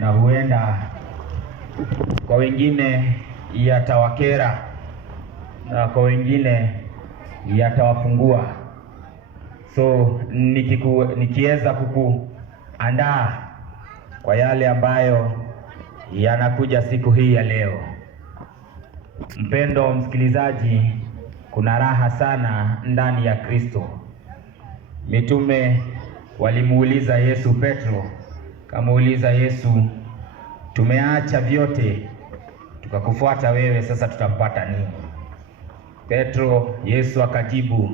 na huenda kwa wengine yatawakera na kwa wengine yatawafungua. So nikiweza kukuandaa kwa yale ambayo yanakuja siku hii ya leo. Mpendo msikilizaji, kuna raha sana ndani ya Kristo. Mitume walimuuliza Yesu, Petro kamuuliza Yesu, tumeacha vyote tukakufuata wewe, sasa tutampata nini? Petro, Yesu akajibu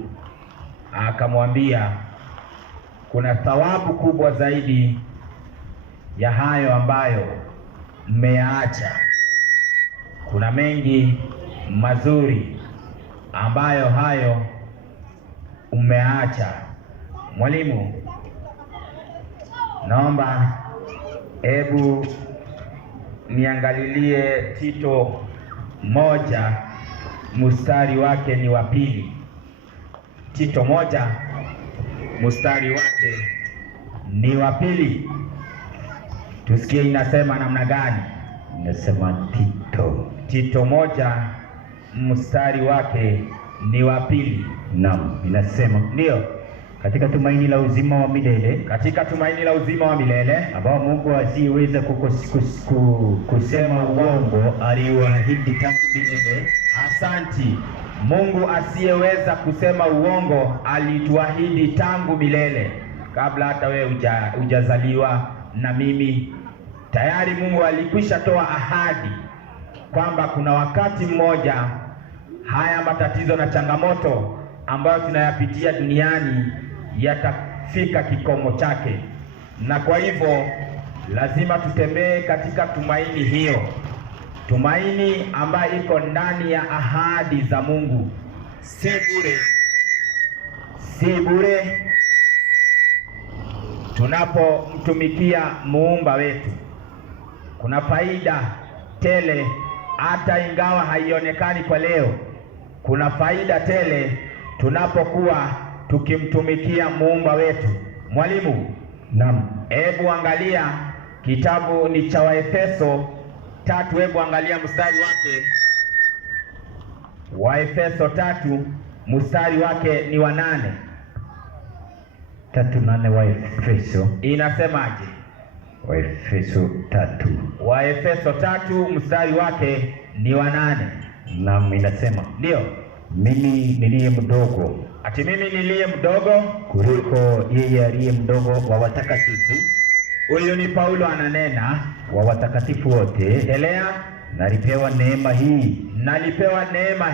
akamwambia, kuna thawabu kubwa zaidi ya hayo ambayo mmeyaacha. Kuna mengi mazuri ambayo hayo umeacha. Mwalimu, naomba hebu niangalilie Tito 1 mstari wake ni wa 2. Tito 1 mstari wake ni wa 2. Tusikie inasema namna gani. Inasema Tito 1 mstari wake ni wa 2. Naam, inasema ndio, katika tumaini la uzima wa milele, katika tumaini la uzima wa milele ambao Mungu asiyeweza kusema uongo aliwaahidi tangu milele. Asanti. Mungu asiyeweza kusema uongo alituahidi tangu milele, kabla hata wewe hujazaliwa na mimi. Tayari Mungu alikwisha toa ahadi kwamba kuna wakati mmoja haya matatizo na changamoto ambayo tunayapitia duniani yatafika kikomo chake, na kwa hivyo lazima tutembee katika tumaini hiyo, tumaini ambayo iko ndani ya ahadi za Mungu. Si bure tunapomtumikia muumba wetu. Kuna faida tele, hata ingawa haionekani kwa leo. Kuna faida tele tunapokuwa tukimtumikia muumba wetu. Mwalimu, naam, hebu angalia kitabu ni cha Waefeso 3, hebu angalia mstari wake. Waefeso 3 mstari wake ni wa 8. 3:8 Waefeso. Inasemaje? Waefeso 3. Waefeso 3 mstari wake ni wa 8. Naam, inasema ndio, mimi niliye mdogo, ati mimi niliye mdogo kuliko yeye aliye mdogo wa watakatifu. Huyu ni Paulo ananena, wa watakatifu wote. Endelea. Nalipewa neema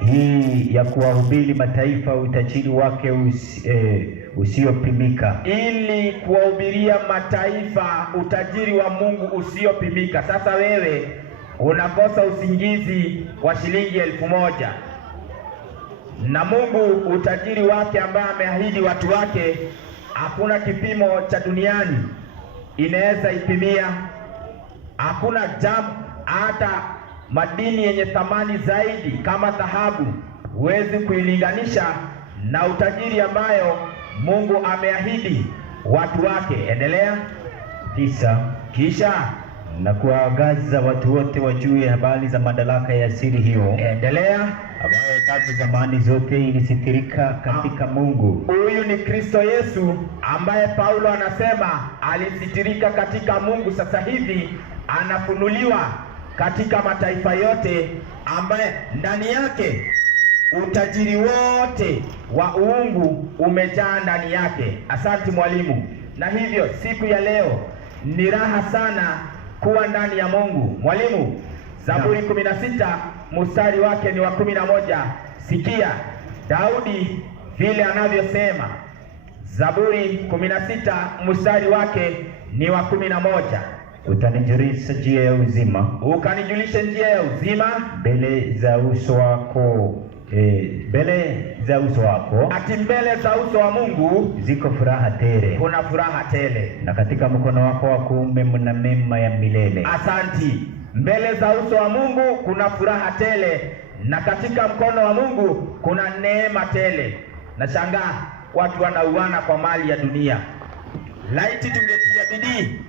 hii ya kuwahubiri mataifa utajiri wake usiopimika, ili kuwahubiria mataifa utajiri wa Mungu usiopimika. Sasa wewe unakosa usingizi wa shilingi 1000, na Mungu utajiri wake ambaye ameahidi watu wake hakuna kipimo cha duniani inaweza ipimia. Hakuna jambo, hata madini yenye thamani zaidi kama dhahabu huwezi kuilinganisha na utajiri ambayo Mungu ameahidi watu wake. Endelea. 9. Kisha na kuwaangaza watu wote wajue habari za madaraka ya siri hiyo. Endelea. ambayo tangu zamani zote ilisitirika katika Mungu. Huyu ni Kristo Yesu ambaye Paulo anasema alisitirika katika Mungu. Sasa hivi anafunuliwa katika mataifa yote, ambaye ndani yake utajiri wote wa uungu umejaa ndani yake. Asante mwalimu. Na hivyo siku ya leo ni raha sana kuwa ndani ya Mungu. Mwalimu, Zaburi 16 mstari wake ni wa 11. Sikia Daudi vile anavyosema. Zaburi 16 mstari wake ni wa 11. Utanijulisha njia ya uzima, ukanijulisha njia ya uzima, mbele za uso wako mbele za uso wako. Ati mbele za uso wa Mungu ziko furaha tele, kuna furaha tele, na katika mkono wako wa kuume mna mema ya milele. Asanti. Mbele za uso wa Mungu kuna furaha tele, na katika mkono wa Mungu kuna neema tele. Nashangaa watu wanauana kwa mali ya dunia. Laiti tungetia bidii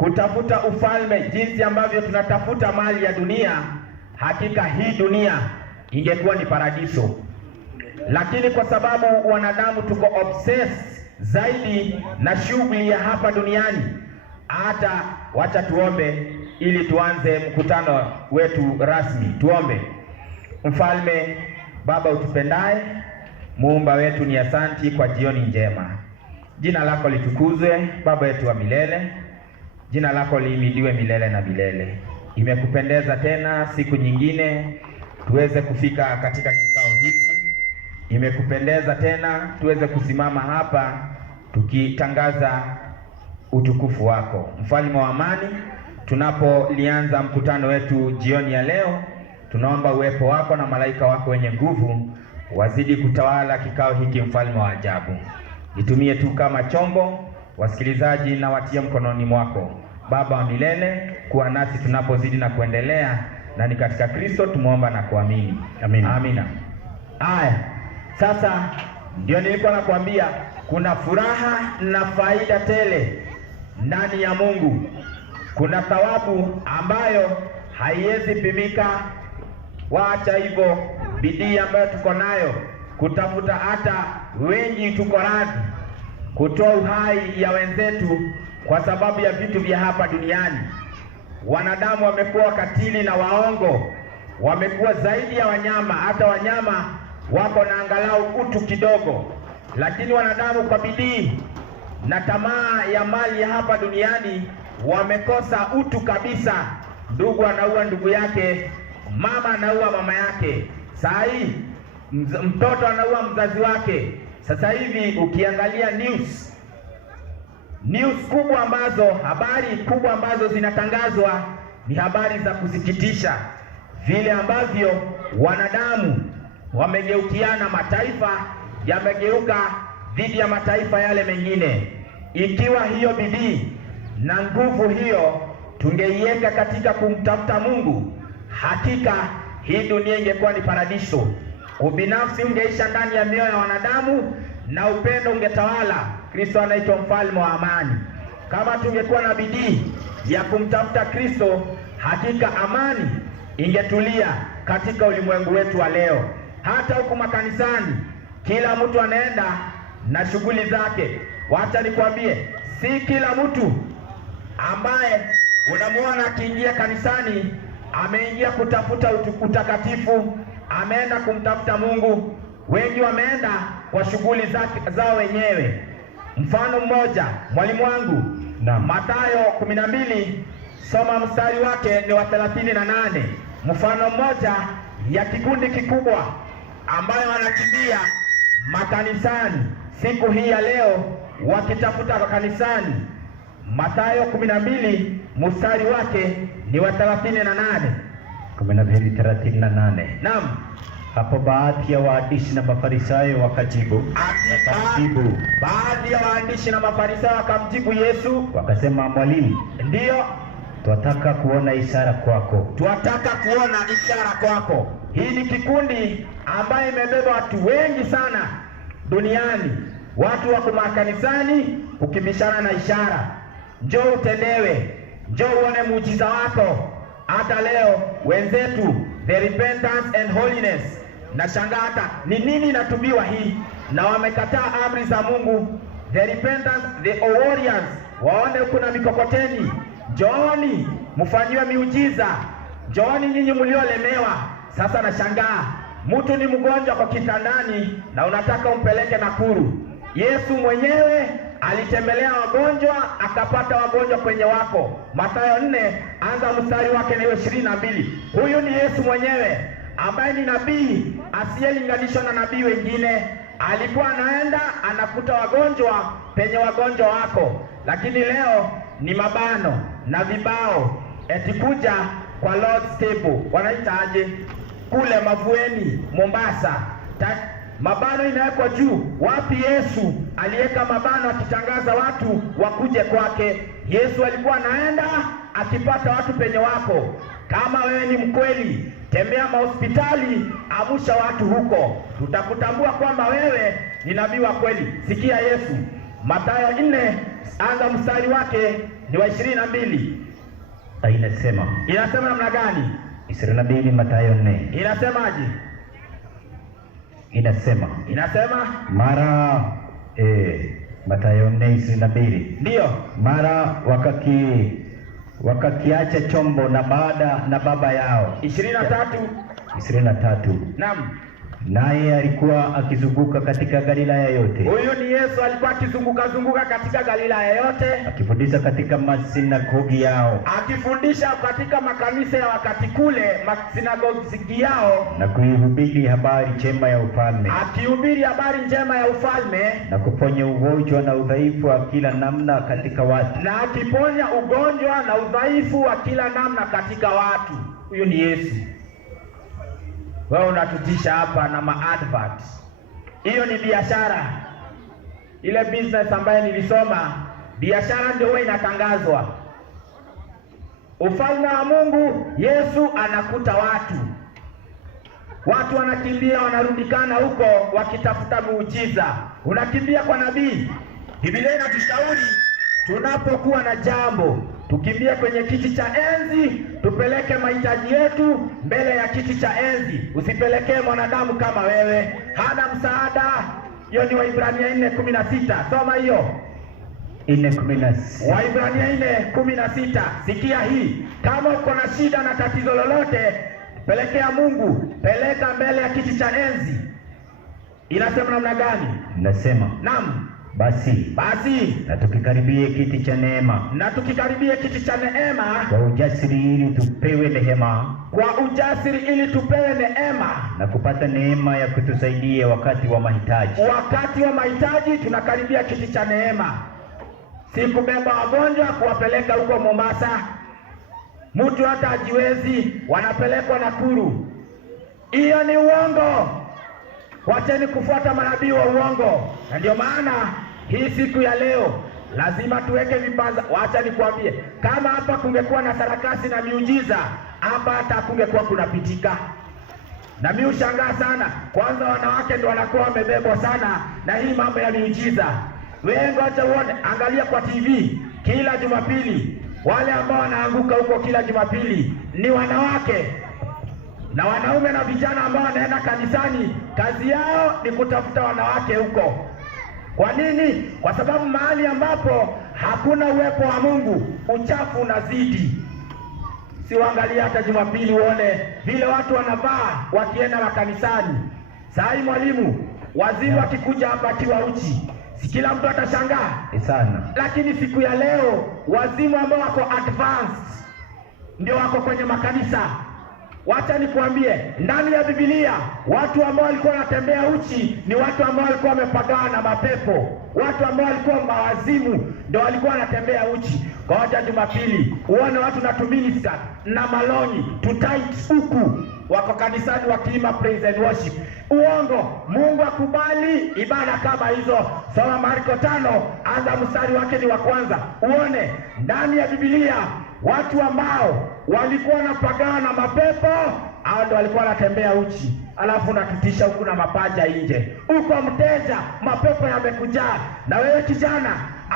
kutafuta ufalme, jinsi ambavyo tunatafuta mali ya dunia, hakika hii dunia ingekuwa ni paradiso. Lakini kwa sababu wanadamu tuko obsessed zaidi na shughuli ya hapa duniani, hata wacha tuombe ili tuanze mkutano wetu rasmi. Tuombe. Mfalme Baba utupendaye, Muumba wetu, ni asanti kwa jioni njema. Jina lako litukuzwe, Baba yetu wa milele. Jina lako lihimidiwe milele na milele. Imekupendeza tena siku nyingine tuweze kufika katika kikao hiki. Imekupendeza tena tuweze kusimama hapa tukitangaza utukufu wako. Mfalme wa amani, tunapolianza mkutano wetu jioni ya leo, tunaomba uwepo wako na malaika wako wenye nguvu wazidi kutawala kikao hiki. Mfalme wa ajabu, nitumie tu kama chombo, wasikilizaji na watie mkononi mwako. Baba wa milele, kuwa nasi tunapozidi na kuendelea, na ni katika Kristo tumeomba na kuamini. Amina. Amina. Haya, sasa ndio nilikuwa nakwambia kuna furaha na faida tele ndani ya Mungu. Kuna thawabu ambayo haiwezi pimika. Waacha hivyo bidii ambayo tuko nayo kutafuta, hata wengi tuko radhi kutoa uhai ya wenzetu kwa sababu ya vitu vya hapa duniani. Wanadamu wamekuwa wakatili na waongo, wamekuwa zaidi ya wanyama. Hata wanyama wako na angalau utu kidogo, lakini wanadamu kwa bidii na tamaa ya mali ya hapa duniani wamekosa utu kabisa. Ndugu anaua ndugu yake, mama anaua mama yake, saa hii mtoto anaua mzazi wake. Sasa hivi ukiangalia news kubwa ambazo, habari kubwa ambazo zinatangazwa ni habari za kusikitisha, vile ambavyo wanadamu wamegeukiana, mataifa yamegeuka dhidi ya mataifa yale mengine. Ikiwa hiyo bidii na nguvu hiyo tungeiweka katika kumtafuta Mungu, hakika hii dunia ingekuwa ni paradiso. Ubinafsi ungeisha ndani ya mioyo ya wanadamu na upendo ungetawala. Kristo anaitwa mfalme wa amani. Kama tungekuwa na bidii ya kumtafuta Kristo, hakika amani ingetulia katika ulimwengu wetu wa leo. Hata huku makanisani kila mtu anaenda na shughuli zake. Wacha nikwambie, si kila mtu ambaye unamuona akiingia kanisani ameingia kutafuta utakatifu, ameenda kumtafuta Mungu. Wengi wameenda kwa shughuli zao wenyewe. Mfano mmoja, mwalimu wangu, na Mathayo 12 soma mstari wake ni wa 38. Mfano mmoja ya kikundi kikubwa ambayo wanakimbia makanisani siku hii ya leo wakitafuta kanisani. Mathayo 12 mstari wake ni wa 38. 12:38. Naam. Hapo baadhi ya waandishi na Mafarisayo wakamjibu baadhi ya waandishi na Mafarisayo wakamjibu Yesu wakasema, Mwalimu, ndiyo, twataka kuona ishara kwako. Twataka kuona ishara kwako. Hii ni kikundi ambaye imebeba watu wengi sana duniani. Watu wako makanisani kukibishana na ishara. Njoo utendewe, njoo uone muujiza wako. Hata leo wenzetu the repentance and holiness, na shangaa hata ni nini inatumiwa hii, na wamekataa amri za Mungu. The repentance, the warriors waone kuna mikokoteni, njooni mfanyiwe miujiza, njooni nyinyi mliolemewa. Sasa na shangaa mtu ni mgonjwa kwa kitandani na unataka umpeleke Nakuru. Yesu mwenyewe alitembelea wagonjwa, akapata wagonjwa kwenye wako. Mathayo 4 anza mstari wake na 22. Huyu ni Yesu mwenyewe ambaye ni nabii asiyelinganishwa na nabii wengine. Alikuwa anaenda anakuta wagonjwa penye wagonjwa wako, lakini leo ni mabano na vibao eti kuja kwa Lord's Table. Wanaitaje kule Mavueni Mombasa, mabano inawekwa juu. Wapi Yesu aliweka mabano akitangaza watu wakuje kwake? Yesu alikuwa anaenda akipata watu penye wako. Kama wewe ni mkweli, tembea mahospitali, amusha watu huko, tutakutambua kwamba wewe ni nabii wa kweli. Sikia Yesu, Mathayo 4 anza mstari wake ni wa 22. Inasema namna gani? 22 Mathayo 4. Inasemaje? Inasema mara Mathayo 4:22. Ndio. Mara wakakiacha chombo na baba yao. 23. Naam. Naye alikuwa akizunguka katika Galilaya yote. Huyu ni Yesu, alikuwa akizunguka katika Galilaya yote, akifundisha katika masinagogi yao, akifundisha katika makanisa ya wakati kule, masinagogi yao, na kuihubiri habari njema ya ufalme, akihubiri habari njema ya ufalme, na kuponya ugonjwa na udhaifu wa kila namna katika watu, na akiponya ugonjwa na udhaifu wa kila namna katika watu. Huyu ni Yesu. Wewe unatutisha hapa na maadvert. Hiyo ni biashara. Ile business ambayo nilisoma, biashara ndio huwa inatangazwa. Ufalme wa Mungu, Yesu anakuta watu wanakimbia, wanarudikana huko wakitafuta muujiza. Unakimbia kwa nabii. Biblia inatushauri tunapokuwa na jambo, tukimbie kwenye kiti cha enzi, tupeleke mahitaji yetu mbele ya kiti cha enzi. Usipelekee mwanadamu kama wewe, hana msaada. Hiyo ni Waibrania 4:16. Soma hiyo. 4:16. Waibrania 4:16. Sikia hii. Kama uko na shida na tatizo lolote, pelekea Mungu, peleka mbele ya kiti cha enzi. Inasema namna gani? Inasema, naam, basi na tukikaribie kiti cha neema, kwa ujasiri ili tupewe neema, na kupata neema ya kutusaidia wakati wa mahitaji. Tunakaribia kiti cha neema. Si kubeba wagonjwa kuwapeleka huko Mombasa. Mtu hata ajiwezi, wanapelekwa Nakuru. Hiyo ni uongo. Wacheni kufuata manabii wa uongo. Na ndio maana hii siku ya leo lazima tuweke vipaza. Wacha nikwambie, kama hapa kungekuwa na sarakasi na miujiza, hapa hata kungekuwa kunapitika. Na mimi ushangaa sana, kwanza wanawake ndio wanakuwa wamebebwa sana na hii mambo ya miujiza. Wewe ngoja uone, angalia kwa TV kila Jumapili, wale ambao wanaanguka huko kila Jumapili ni wanawake na wanaume na vijana ambao wanaenda kanisani. Kazi yao ni kutafuta wanawake huko. Kwa nini? Kwa sababu mahali ambapo hakuna uwepo wa Mungu, uchafu unazidi. Si uangalia hata Jumapili uone vile watu wanavaa wakienda makanisani. Saa hii mwalimu, waziri akikuja hapa akiwa uchi, si kila mtu atashangaa sana. Lakini siku ya leo wazimu ambao wako advanced ndio wako kwenye makanisa. Wacha nikuambie, ndani ya Biblia watu ambao walikuwa wanatembea uchi ni watu ambao walikuwa wamepagawa na mapepo. Watu ambao walikuwa mawazimu ndio walikuwa wanatembea uchi. Ngoja Jumapili uone watu na tuminista na malonyi tutight huku wako kanisani wakiimba praise and worship. Uongo. Mungu akubali ibada kama hizo. Soma Marko 5 anza mstari wake ni wa kwanza. Uone ndani ya Biblia watu ambao walikuwa wanapagawa na mapepo, hao ndio walikuwa wanatembea uchi. Alafu unatutisha huku na mapaja nje. Uko mteja, mapepo yamekujaa. Na wewe kijana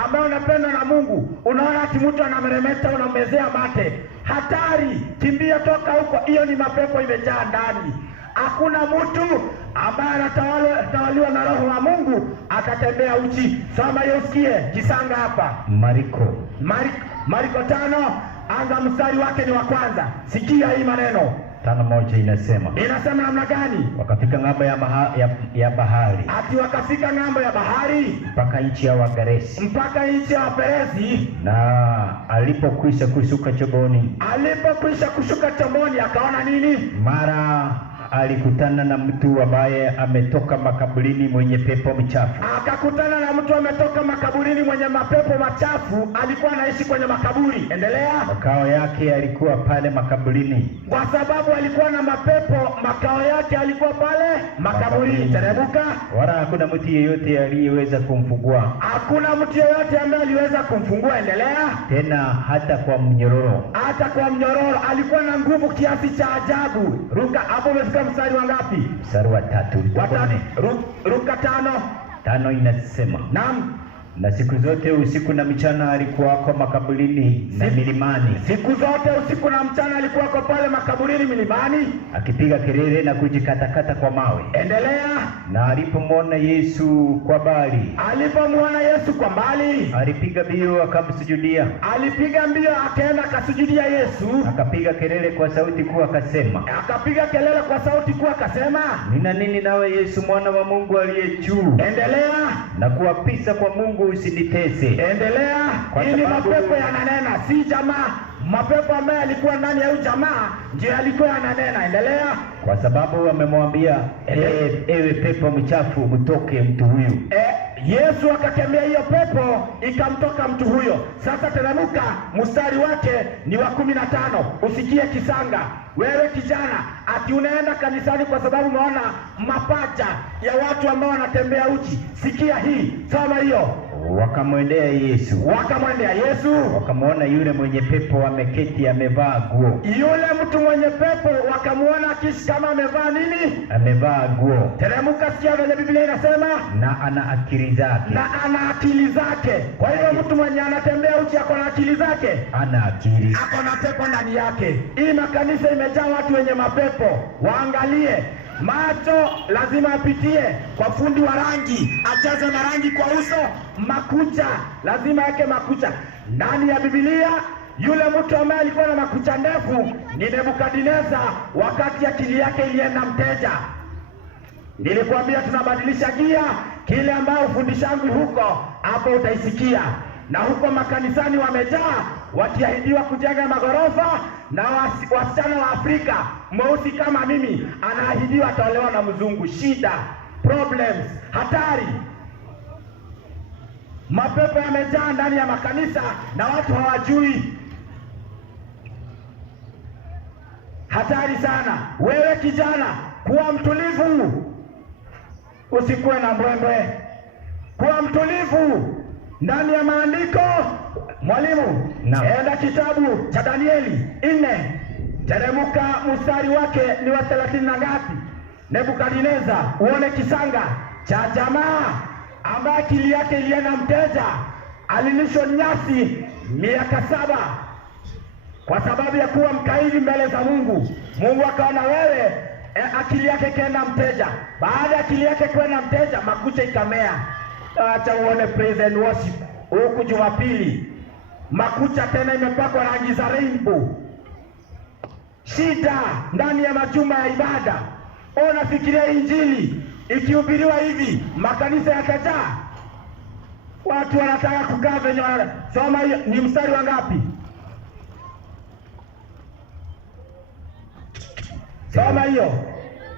ambaye unapenda na Mungu, unaona ati mtu anameremeta, unamezea mate. Hatari, kimbia toka huko. Hiyo ni mapepo imejaa ndani. Hakuna mtu ambaye anatawaliwa na Roho wa Mungu atatembea uchi. Soma hiyo usikie kisanga hapa. Marko 5 anza mstari wake ni wa kwanza. Sikia hii maneno. 5:1 inasema namna gani? Wakafika ng'ambo ya bahari. Ati wakafika ng'ambo ya bahari mpaka nchi ya Wagerasi. Na alipokwisha kushuka chomboni akaona nini? Mara alikutana na mtu ambaye ametoka makaburini mwenye pepo mchafu. Akakutana na mtu ametoka makaburini mwenye mapepo machafu. Alikuwa anaishi kwenye makaburi. Endelea. Makao yake yalikuwa pale makaburini. Kwa sababu alikuwa na mapepo, makao yake alikuwa pale makaburini. Teremuka. Wala hakuna mtu yeyote aliyeweza kumfungua. Hakuna mtu yeyote ambaye aliweza kumfungua. Endelea. Tena hata kwa mnyororo. Alikuwa na nguvu kiasi cha ajabu. Ruka hapo. Mstari wangapi? Mstari wa 3. Ruka 5. 5 inasema. Naam. Na siku zote usiku na mchana alikuwako makaburini na milimani. Siku zote usiku na mchana alikuwako pale makaburini milimani, akipiga kelele na kujikatakata kwa mawe. Endelea. Na alipomwona Yesu kwa mbali, alipiga mbio akamsujudia. Alipiga mbio akaenda akasujudia Yesu. Akapiga kelele kwa sauti kuu akasema, nina nini nawe Yesu mwana wa Mungu aliye juu? Endelea. Na kuapisa kwa Mungu usinitese. Endelea. Ili mapepo yananena, si jamaa. Mapepo ambaye alikuwa ndani ya huyu jamaa ndiye alikuwa yananena. Endelea. Kwa sababu amemwambia, ewe pepo mchafu mtoke mtu huyu. Yesu akakemea hiyo pepo, ikamtoka mtu huyo. Sasa teremka, mstari wake ni wa 15. Usikie kisanga. Wewe kijana, ati unaenda kanisani kwa sababu umeona mapaja ya watu ambao wanatembea uchi. Sikia hii, soma hiyo. Wakamwendea Yesu. Wakamwona yule mwenye pepo ameketi amevaa nguo. Yule mtu mwenye pepo wakamuona akishi kama amevaa nini? Amevaa nguo. Teremka, sikia vile Biblia inasema. Na ana akili zake. Kwa hiyo mtu mwenye anatembea uchi ako na akili zake. Ana akili. Ako na pepo ndani yake. Hii makanisa imejaa watu wenye mapepo. Waangalie. Macho lazima apitie kwa fundi wa rangi, ajaze marangi kwa uso. Makucha lazima yake makucha. Ndani ya Biblia yule mtu ambaye alikuwa na makucha ndefu ni Nebukadneza, wakati akili yake ilienda mteja. Nilikwambia tunabadilisha gia, kile ambao ufundishangu huko hapo utaisikia. Na huko makanisani wamejaa wakiahidiwa kujenga magorofa, na wasichana wa Afrika mweusi kama mimi anaahidiwa ataolewa na mzungu. Shida, problems, hatari. Mapepo yamejaa ndani ya makanisa na watu hawajui. Hatari sana. Wewe kijana, kuwa mtulivu, usikuwe na mbwembwe. Kuwa mtulivu ndani ya maandiko. Mwalimu, enda kitabu cha Danieli 4. Teremka, mstari wake ni wa 30 na ngapi? Nebukadneza, uone kisanga cha jamaa ambaye akili yake ilienda mteja. Alilishwa nyasi miaka 7 kwa sababu ya kuwa mkaidi mbele za Mungu. Mungu akaona wewe akili yake kaenda mteja. Baada ya akili yake kwenda mteja, makucha ikamea. Acha uone praise and worship huku Jumapili, makucha tena imepakwa rangi za rainbow. Shida ndani ya majumba ya ibada. Unafikiria injili ikihubiriwa hivi makanisa yatajaa? Watu wanataka kukaa venye. Soma hiyo, ni mstari wa ngapi? Soma hiyo.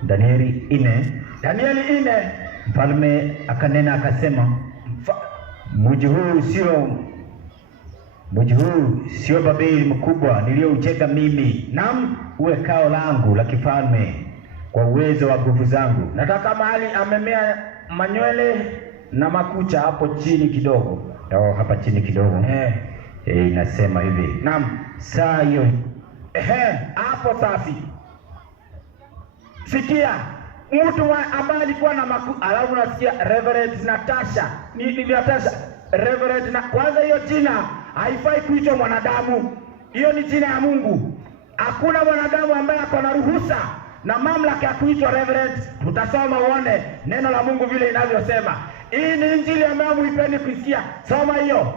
Danieli 4. Mfalme akanena akasema, mji huu sio Babeli mkubwa niliyoujenga mimi, naam, uwe kao langu la kifalme kwa uwezo wa nguvu zangu. Nataka mahali amemea manywele na makucha hapo chini kidogo. Hapa chini kidogo. Inasema hivi. Naam. Saa hiyo. Hapo safi. Sikia, mtu ambaye alikuwa na alafu nasikia Reverend Natasha. Ni Natasha. Reverend na kwanza hiyo jina haifai kuitwa mwanadamu. Hiyo ni jina ya Mungu. Hakuna mwanadamu ambaye ako na ruhusa na mamlaka ya kuitwa Reverend. Tutasoma uone neno la Mungu vile inavyosema. Hii ni injili ambayo muipendi kusikia. Soma hiyo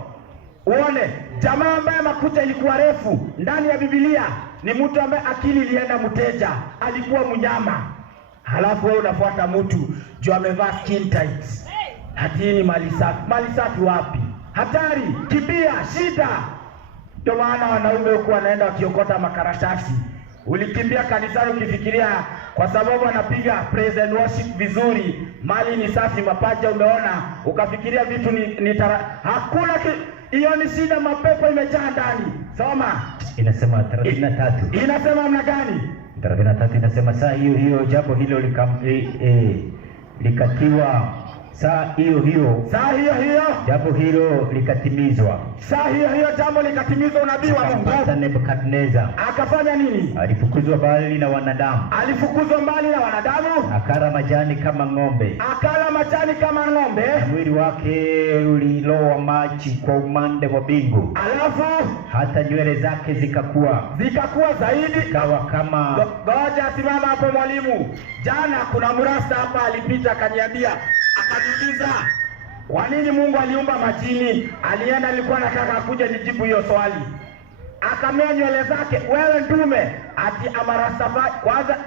uone. Jamaa ambaye makucha ilikuwa refu ndani ya Biblia ni mtu ambaye akili ilienda mteja, alikuwa mnyama. Halafu wewe unafuata mtu juu amevaa skin tight. Hati ni mali safi wapi? Hatari, kibia, shida. Ndio maana wanaume huko wanaenda wakiokota makaratasi. Ulikimbia kanisani ukifikiria kwa sababu anapiga praise and worship vizuri, mali ni safi, mapaja umeona, ukafikiria vitu hakuna hiyo ni shida. Mapepo imejaa ndani. Soma. Inasema 33. Inasema namna gani? 33 inasema saa hiyo japo hilo likatiwa Saa hiyo hiyo jambo hilo likatimizwa. Saa hiyo jambo likatimizwa. Unabii wa Mungu. Nebukadneza akafanya nini? Alifukuzwa mbali na wanadamu. Akala majani kama ng'ombe. Mwili wake ulilowa maji kwa umande wa mbingu. Alafu hata nywele zake zikakuwa zaidi. Kawa kama Ngoja simama hapo mwalimu. Jana kuna mrasta hapa alipita akaniambia, akaniuliza kwa nini Mungu aliumba majini? Alienda, alikuwa anataka kuja nijibu hiyo swali. Akamea nywele zake. Wewe ndume ati amarastafari. Kwanza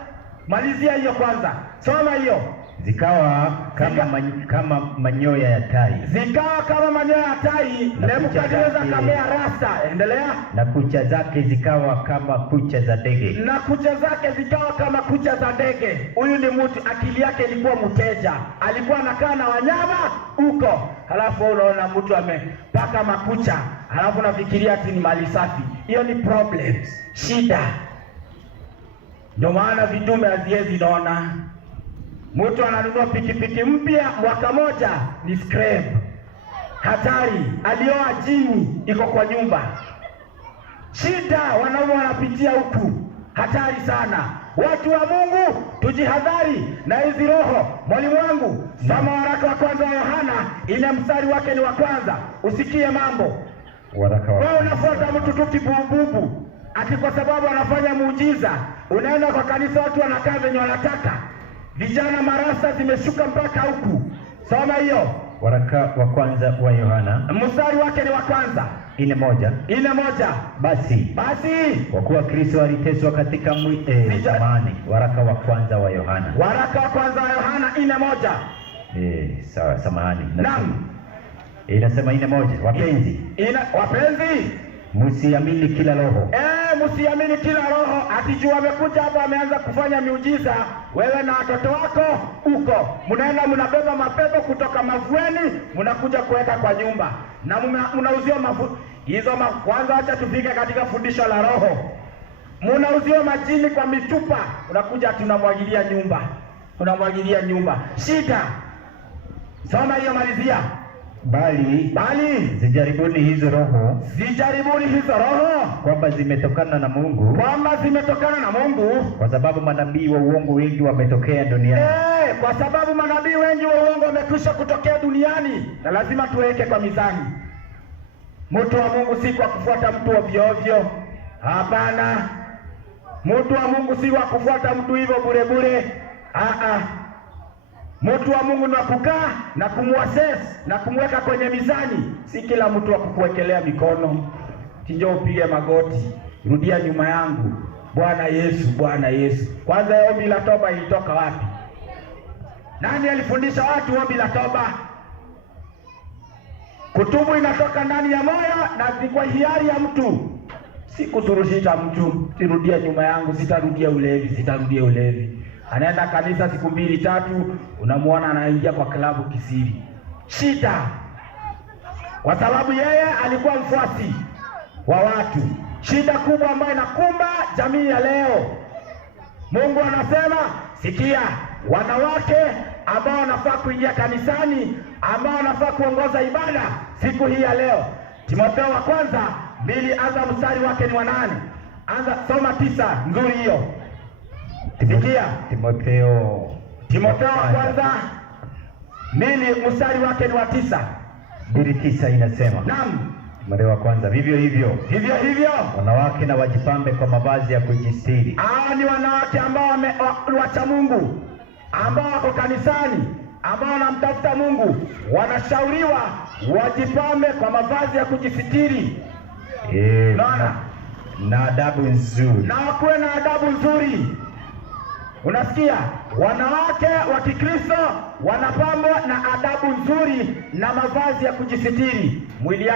malizia hiyo kwanza. Soma hiyo. Zikawa kama manyoya ya tai. Nebukadneza akamea rasta. Endelea. Na kucha zake zikawa kama kucha za ndege. Huyu ni mtu, akili yake ilikuwa mteja. Alikuwa anakaa na wanyama huko. Halafu unaona mtu amepaka makucha. Halafu nafikiria ati ni mali safi. Hiyo ni problems. Shida. Ndio maana vidume haziwezi naona. Mtu ananunua pikipiki mpya mwaka moja ni scrap. Hatari. Alioa jini iko kwa nyumba. Shida wanaume wanapitia huku. Hatari sana. Watu wa Mungu tujihadhari na hizi roho. Mwalimu wangu, soma waraka wa kwanza wa Yohana, ile mstari wake ni wa kwanza. Usikie mambo. Wewe unafuata mtu tu kibububu. Ati kwa sababu anafanya muujiza. Unaenda kwa kanisa, watu wanakaa venye wanataka. Vijana marasa zimeshuka mpaka huku. Soma hiyo. Waraka wa kwanza wa Yohana, mstari wake ni wa kwanza. 4:1. Basi kwa kuwa Kristo aliteswa katika zamani. Waraka wa kwanza wa Yohana. 4:1. Sawa, samahani. Naam. Inasema 4:1. Wapenzi, msiamini kila roho. Msiamini kila roho. Atijua amekuja hapa ameanza kufanya miujiza. Wewe na watoto wako huko mnaenda mnabeba mapepo kutoka mavueni, mnakuja kuweka kwa nyumba na mnauzia hizo kwanza. Acha tufike katika fundisho la roho. Mnauzia majini kwa mitupa, unakuja tunamwagilia nyumba. Shida. Soma hiyo, malizia. Bali zijaribuni hizo roho. Kwamba zimetokana na Mungu. Kwa sababu manabii wa uongo wengi wametokea duniani. Kwa sababu manabii wengi wa uongo wamekwisha kutokea duniani. Na lazima tuweke kwa mizani. Mtu wa Mungu si kwa kufuata mtu ovyo ovyo. Hapana. Mtu wa Mungu si wa kufuata mtu hivyo bure. Mtu wa Mungu ni wa kukaa na kumuassess na kumweka kwenye mizani. Si kila mtu wa kukuwekelea mikono. Tinjo upige magoti. Rudia nyuma yangu. Bwana Yesu. Kwanza ombi la toba ilitoka wapi? Nani alifundisha watu ombi la toba? Kutubu inatoka ndani ya moyo na ni kwa hiari ya mtu. Si kusurushisha mtu. Sirudia nyuma yangu, sitarudia ulevi. Anaenda kanisa siku 2-3, unamuona anaingia kwa klabu kisiri. Shida. Kwa sababu yeye alikuwa mfuasi wa watu. Shida kubwa ambayo inakumba jamii ya leo. Mungu anasema, sikia, wanawake ambao wanafaa kuingia kanisani, ambao wanafaa kuongoza ibada siku hii ya leo. Timotheo wa kwanza 2, anza mstari wake ni wa 8. Anza soma 9, nzuri hiyo. Sikia. Timotheo wa kwanza 2, mstari wake ni wa 9. 2:9 inasema. Naam. Timotheo wa kwanza, vivyo hivyo wanawake na wajipambe kwa mavazi ya kujistiri. Ni wanawake ambao wacha Mungu, ambao wako kanisani, ambao wanamtafuta Mungu, wanashauriwa wajipambe kwa mavazi ya kujisitiri. Na adabu nzuri. Na wakuwe na adabu nzuri. Unasikia? Wanawake wa Kikristo wanapambwa na adabu nzuri na mavazi ya kujisitiri. Mwili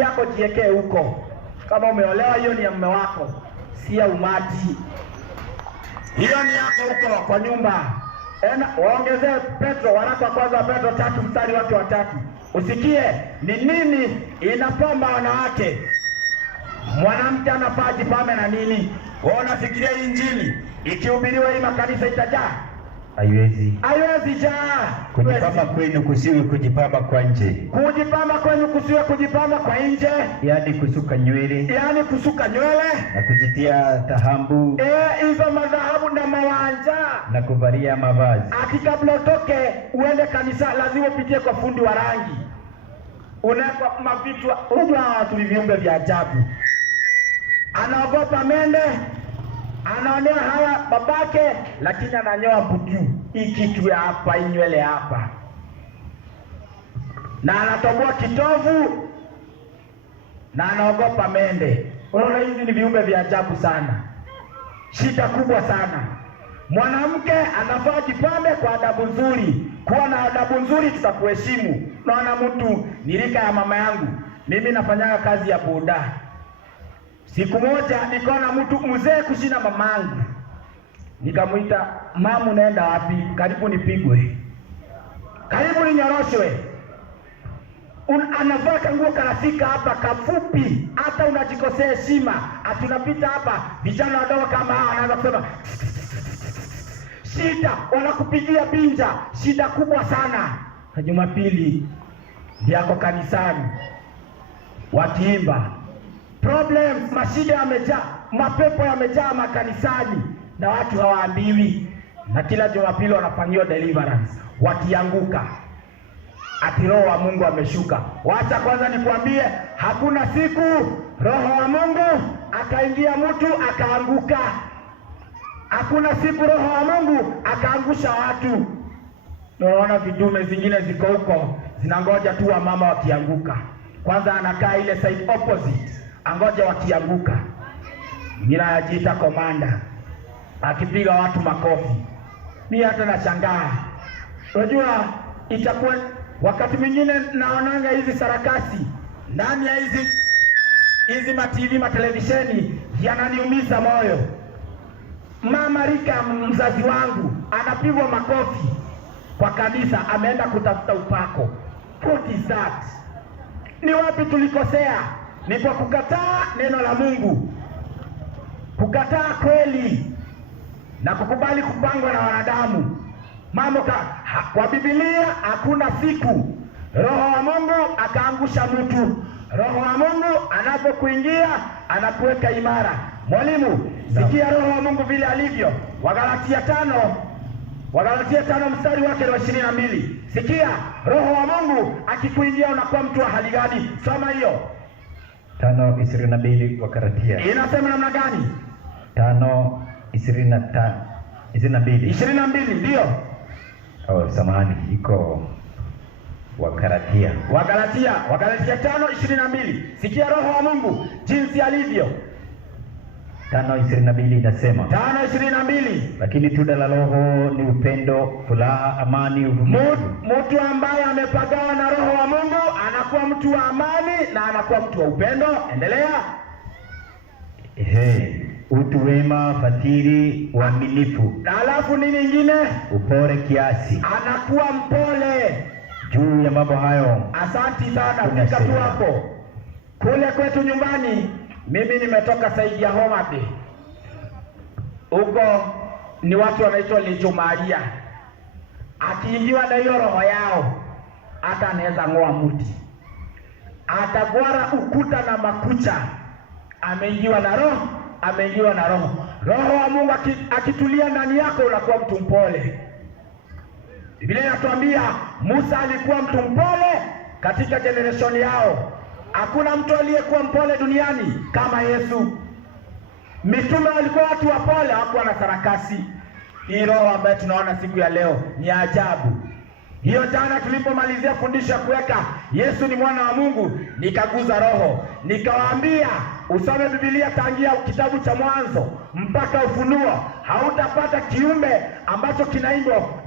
yako jiekee huko. Kama umeolewa, hiyo ni ya mume wako, si ya umati. Hiyo ni yako huko kwa nyumba. Waongezee waraka wa kwanza wa Petro 3, mstari wake wa 3. Usikie ni nini inapamba wanawake. Mwanamke anafaa jipambe na nini? Unafikiria injili ikihubiriwa hii makanisa itajaa? haiwezi jaa. Kujipamba kwenu kusiwe kujipamba kwa nje. Kujipamba kwenu kusiwe kujipamba kwa nje. Yaani kusuka nywele. Na kujitia dhahabu. Hizo madhahabu na mawanja. Na kuvalia mavazi. Ati kabla utoke uende kanisa lazima upitie kwa fundi wa rangi. Unaweka mavitu. Unajua watu ni viumbe vya ajabu. Anaogopa mende. Anaonea haya babake, lakini ananyoa butu. Hii kitu ya hapa, hii nywele hapa. Na anatoboa kitovu. Na anaogopa mende. Unaona hizi ni viumbe vya ajabu sana. Shida kubwa sana. Mwanamke anafaa jipambe kwa adabu nzuri. Kuwa na adabu nzuri tutakuheshimu. Naona mtu ni rika ya mama yangu. Mimi nafanyanga kazi ya boda. Siku moja nikaona mtu mzee kushinda mamangu. Nikamuita, "Mama unaenda wapi? Karibu nipigwe. Karibu ninyoroshwe." Anavaa kanguo kanafika hapa kafupi, hata unajikosea heshima. Atunapita hapa, vijana wadogo kama hao wanaanza kusema, "Shida, wanakupigia binja." Shida kubwa sana. Na Jumapili yako kanisani wakiimba problems, mashida yamejaa, mapepo yamejaa makanisani na watu hawaambiwi. Na kila Jumapili wanafanyiwa deliverance wakianguka. Ati Roho wa Mungu ameshuka. Wacha kwanza nikwambie, hakuna siku Roho wa Mungu akaingia mtu akaanguka. Hakuna siku Roho wa Mungu akaangusha watu. Naona vidume zingine ziko huko zinangoja tu wa mama wakianguka. Kwanza anakaa ile side opposite, angoja wakianguka. Mwingine anajiita komanda, akipiga watu makofi. Mimi hata nashangaa. Unajua itakuwa wakati mwingine naonanga hizi sarakasi ndani ya hizi ma-TV ma-televisheni yananiumiza moyo. Mama rika mzazi wangu anapigwa makofi kwa kanisa, ameenda kutafuta upako. What is that? Ni wapi tulikosea? Ni kwa kukataa neno la Mungu, kukataa kweli na kukubali kupangwa na wanadamu. Kwa Biblia hakuna siku Roho wa Mungu akaangusha mtu. Roho wa Mungu anapokuingia anakuweka imara. Mwalimu, sikia Roho wa Mungu vile alivyo. Wagalatia 5 mstari wake wa 22. Sikia Roho wa Mungu akikuingia unakuwa mtu wa hali gani? Soma hiyo. 5:22 Wagalatia. Inasema namna gani? 5:22 ndio. Samahani, iko Wagalatia 5:22. Sikia Roho wa Mungu jinsi alivyo. 5:22 inasema. 5:22. Lakini tunda la Roho ni upendo, furaha, amani, uvumilivu. Mtu ambaye amepagawa na Roho wa Mungu anakuwa mtu wa amani na anakuwa mtu wa upendo. Endelea. Utu wema, fadhili, uaminifu. Na alafu nini nyingine? Upole kiasi. Anakuwa mpole. Juu ya mambo hayo. Asanti sana, fika tu hapo. Kule kwetu nyumbani, mimi nimetoka saidi ya Homa Bay. Huko ni watu wanaitwa Lejo Maria. Akiingiwa na hiyo roho yao, hata anaweza ngoa mti. Atagwara ukuta na makucha. Ameingiwa na roho. Roho wa Mungu akitulia ndani yako unakuwa mtu mpole. Biblia inatuambia Musa alikuwa mtu mpole katika generation yao. Hakuna mtu aliyekuwa mpole duniani kama Yesu. Mitume walikuwa watu wapole, hawakuwa na sarakasi. Hii roho ambayo tunaona siku ya leo ni ajabu. Hiyo jana tulipomalizia fundisho kuweka Yesu ni mwana wa Mungu, nikaguza roho. Nikawaambia usome Biblia tangia kitabu cha Mwanzo mpaka Ufunuo, hautapata kiumbe ambacho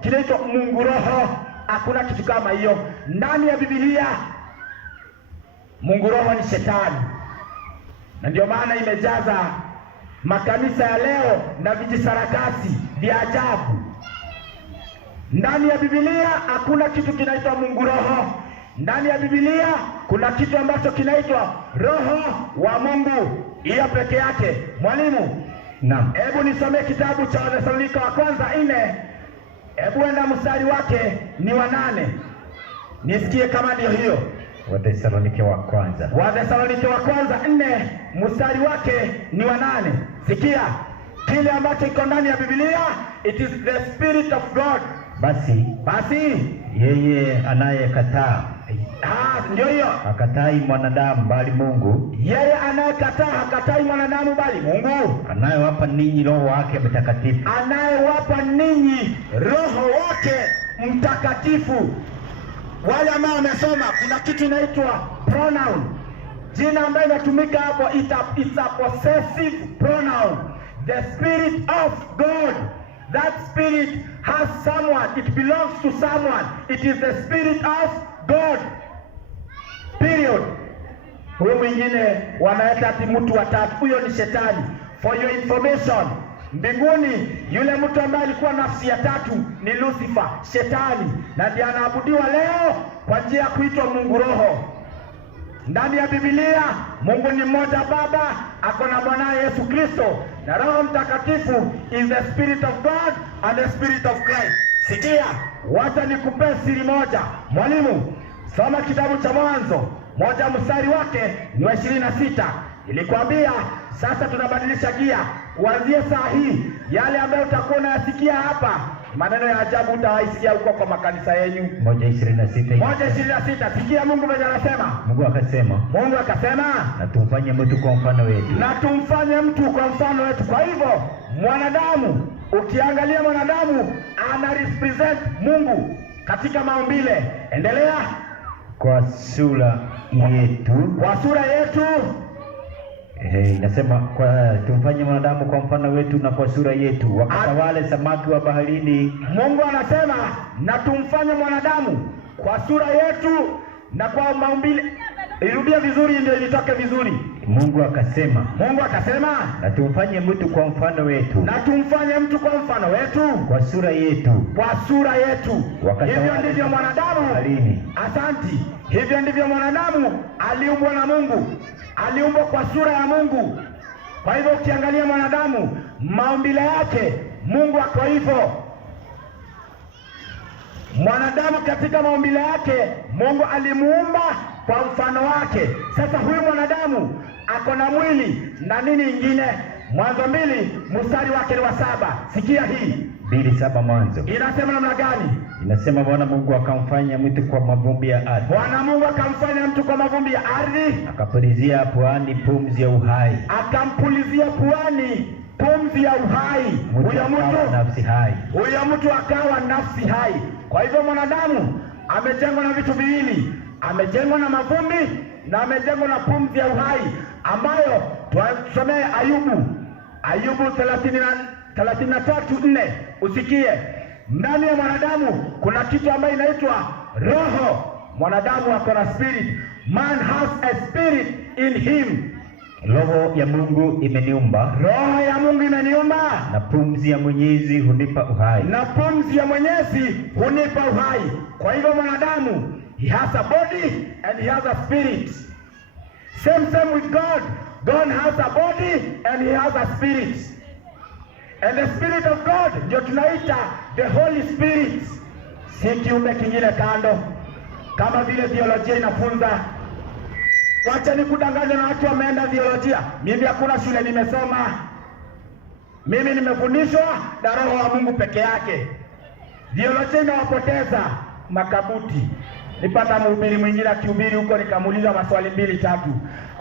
kinaitwa Mungu Roho. Hakuna kitu kama hiyo ndani ya Biblia. Mungu Roho ni shetani. Na ndio maana imejaza makanisa ya leo na vijisarakasi vya ajabu. Ndani ya Biblia hakuna kitu kinaitwa Mungu Roho. Ndani ya Biblia kuna kitu ambacho kinaitwa Roho wa Mungu, hiyo peke yake. Mwalimu, naam, hebu nisomee kitabu cha Wathesalonike wa kwanza 4 Hebu enda mstari wake ni wa 8. Nisikie kama ndio hiyo. Wathesalonike wa kwanza 4 mstari wake ni wa 8. Sikia kile ambacho iko ndani ya Biblia. It is the Spirit of God. Basi yeye anayekataa, ndio hiyo, hakatai mwanadamu bali Mungu. Yeye anayekataa hakatai mwanadamu bali Mungu, anayewapa ninyi Roho wake Mtakatifu. Anayewapa ninyi Roho wake Mtakatifu. Wale ambao wamesoma, kuna kitu inaitwa pronoun. Jina ambayo inatumika hapo it's a possessive pronoun. The Spirit of God. That Spirit has someone. It belongs to someone. It is the Spirit of God. Period. Huyo mwingine wanaita ati mtu wa tatu, huyo ni shetani. For your information, mbinguni yule mtu ambaye alikuwa nafsi ya tatu ni Lucifer, shetani, na ndiye anaabudiwa leo kwa njia ya kuitwa Mungu Roho. Ndani ya Biblia Mungu ni mmoja Baba, ako na mwanae Yesu Kristo, na Roho Mtakatifu is the Spirit of God and the Spirit of Christ. Sikia, wacha nikupe siri moja. Mwalimu, soma kitabu cha Mwanzo 1 mstari wake ni wa 26. Nilikwambia sasa tunabadilisha gia. Kuanzia saa hii yale ambayo utakuwa unayasikia hapa, maneno ya ajabu utawaisikia huko kwa makanisa yenu. 1:26. Sikia Mungu mwenye anasema. Mungu akasema, na tumfanye mtu kwa mfano wetu. Kwa hivyo mwanadamu, ukiangalia mwanadamu ana represent Mungu katika maumbile. Endelea. Kwa sura yetu. Inasema tumfanye mwanadamu kwa mfano wetu na kwa sura yetu, wakatawale samaki wa baharini. Mungu anasema na tumfanye mwanadamu kwa sura yetu na kwa maumbile. Irudia vizuri ndio ilitoke vizuri. Mungu akasema na tumfanye mtu kwa mfano wetu. Kwa sura yetu. Hivyo ndivyo mwanadamu. Asanti. Hivyo ndivyo mwanadamu aliumbwa na Mungu. Aliumbwa kwa sura ya Mungu. Kwa hivyo ukiangalia mwanadamu maumbile yake, Mungu ako hivyo. Mwanadamu katika maumbile yake Mungu alimuumba kwa mfano wake. Sasa huyu mwanadamu ako na mwili na nini ingine? Mwanzo 2 mstari wake ni wa 7. Sikia hii 2:7 Mwanzo. Inasema namna gani? Inasema Bwana Mungu akamfanya mtu kwa mavumbi ya ardhi. Akapulizia puani pumzi ya uhai. Huyo mtu akawa nafsi hai. Kwa hivyo mwanadamu amejengwa na vitu viwili. Amejengwa na mavumbi na amejengwa na pumzi ya uhai, ambayo tusomee Ayubu 33:4. Usikie, ndani ya mwanadamu kuna kitu ambayo inaitwa roho. Mwanadamu ako na spirit. Man has a spirit in him. Roho ya Mungu imeniumba. Na pumzi ya Mwenyezi hunipa uhai. Kwa hivyo mwanadamu, he has a body and he has a spirit. Same with God. God has a body and he has a spirit. And the Spirit of God ndio tunaita the Holy Spirit. Si kiumbe kingine kando, kama vile theolojia inafunza. Wacha nikudanganya na watu wameenda theolojia. Mimi hakuna shule nimesoma. Mimi nimefundishwa na Roho wa Mungu peke yake. Theolojia inawapoteza makabuti. Nipata mhubiri mwingine akihubiri huko, nikamuuliza maswali 2-3.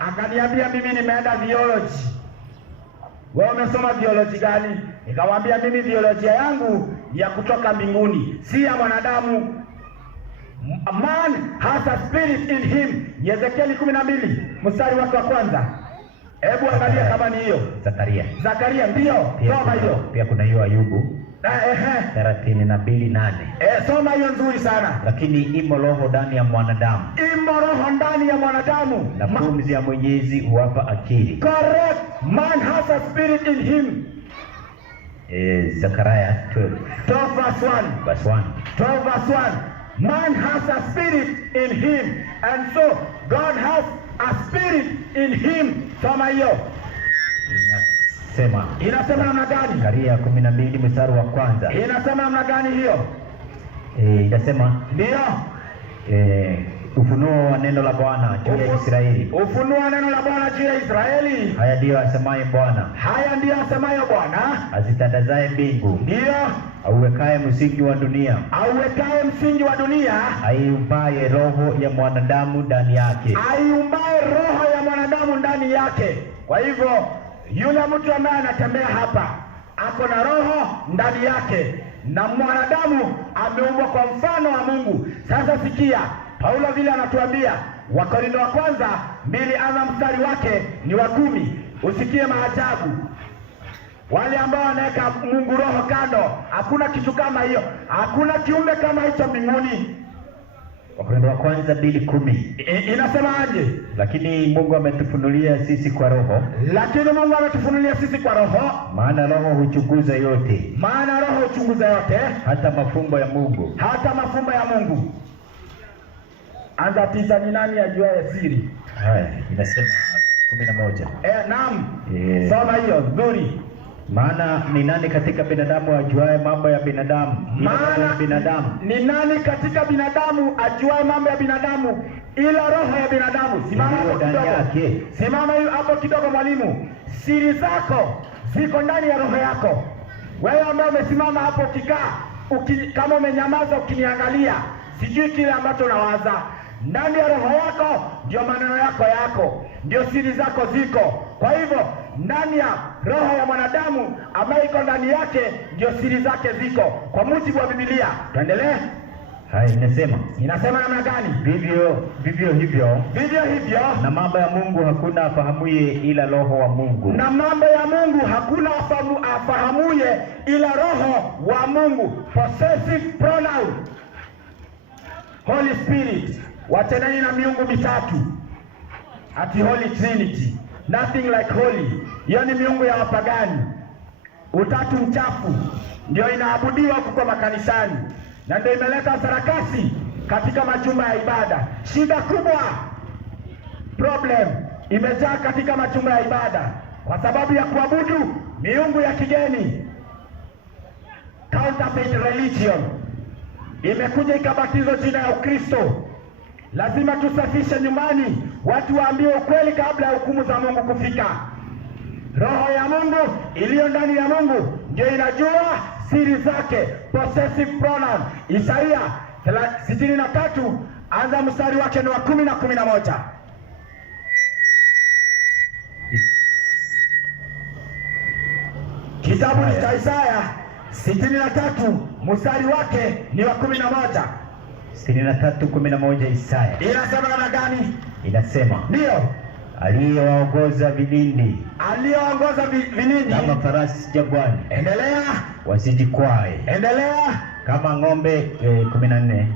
Akaniambia mimi nimeenda theology. Wewe umesoma theology gani? Nikamwambia mimi theolojia yangu ya kutoka mbinguni, si ya mwanadamu. Man has a spirit in him. Ezekiel 12 mstari wake wa 1. Hebu angalia kama ni hiyo. Zakaria ndio. Soma hiyo. Pia kuna hiyo Ayubu 32:8. Soma hiyo nzuri sana. Lakini imo roho ndani ya mwanadamu. Na pumzi ya Mwenyezi huwapa akili. Correct. Man has a spirit in him. Zakaria 12:1. Man has a spirit in him, and so God has a spirit in him. Soma hiyo. inasema namna gani? Zekaria 12 mstari wa kwanza. Inasema namna gani hiyo? Inasema ndio ufunuo wa neno la Bwana juu ya Israeli. Ufunuo wa neno la Bwana juu ya Israeli. Haya ndiyo asemaye Bwana. Haya ndiyo asemaye Bwana. Azitandazaye mbingu. Ndio. Auwekaye msingi wa dunia. Auwekaye msingi wa dunia. Aiumbaye roho ya mwanadamu ndani yake. Aiumbaye roho ya mwanadamu ndani yake. Kwa hivyo yule mtu ambaye anatembea hapa ako na roho ndani yake, na mwanadamu ameumbwa kwa mfano wa Mungu. Sasa sikia Paulo vile anatuambia, Wakorintho wa kwanza 2 anza mstari wake ni wa 10. Usikie maajabu. Wale ambao wanaweka Mungu roho kando, hakuna kitu kama hiyo, hakuna kiumbe kama hicho mbinguni. Wakorintho wa kwanza 2:10. Inasema aje? Lakini Mungu ametufunulia sisi kwa roho. Lakini Mungu ametufunulia sisi kwa roho. Maana roho huchunguza yote. Maana roho huchunguza yote. Hata mafumbo ya Mungu. Hata mafumbo ya Mungu. Anza 9, ni nani ajuaye siri? Haya, inasema 11. Naam. Soma hiyo nzuri. Maana ni nani katika binadamu ajuaye mambo ya binadamu? Ni nani katika binadamu ajuaye mambo ya binadamu ila roho ya binadamu? Simama hapo kidogo. Simama hapo kidogo mwalimu. Siri zako ziko ndani ya roho yako. Wewe ambaye umesimama hapo ukikaa, kama umenyamaza ukiniangalia, sijui kile ambacho unawaza. Ndani ya roho yako ndio maneno yako, ndio siri zako ziko. Kwa hivyo ndani ya roho ya mwanadamu ambaye iko ndani yake ndio siri zake ziko, kwa mujibu wa Biblia. Tuendelee. Haya, inasema namna gani? Vivyo hivyo na mambo ya Mungu hakuna afahamuye ila roho wa Mungu. Na mambo ya Mungu hakuna afahamuye ila roho wa Mungu. Possessive pronoun. Holy Spirit. Watenani na miungu mitatu. Ati Holy Trinity. Nothing like holy. Hiyo ni miungu ya wapagani. Utatu mchafu ndio inaabudiwa huko makanisani, na ndio imeleta sarakasi katika majumba ya ibada. Shida kubwa, problem imejaa katika majumba ya ibada kwa sababu ya kuabudu miungu ya kigeni. Counterfeit religion imekuja ikabatizwa jina ya Ukristo. Lazima tusafishe nyumbani, watu waambiwe ukweli kabla ya hukumu za Mungu kufika. Roho ya Mungu iliyo ndani ya Mungu ndio inajua siri zake. Possessive pronoun. Isaia 63 anza mstari wake ni wa 10 na 11. Kitabu cha Isaya 63 mstari wake ni wa 11. 63:11 Isaya. Inasema namna gani? Inasema ndio aliyewaongoza vilindi kama farasi jangwani. Endelea. Wasijikwae. Endelea. Kama ng'ombe. 14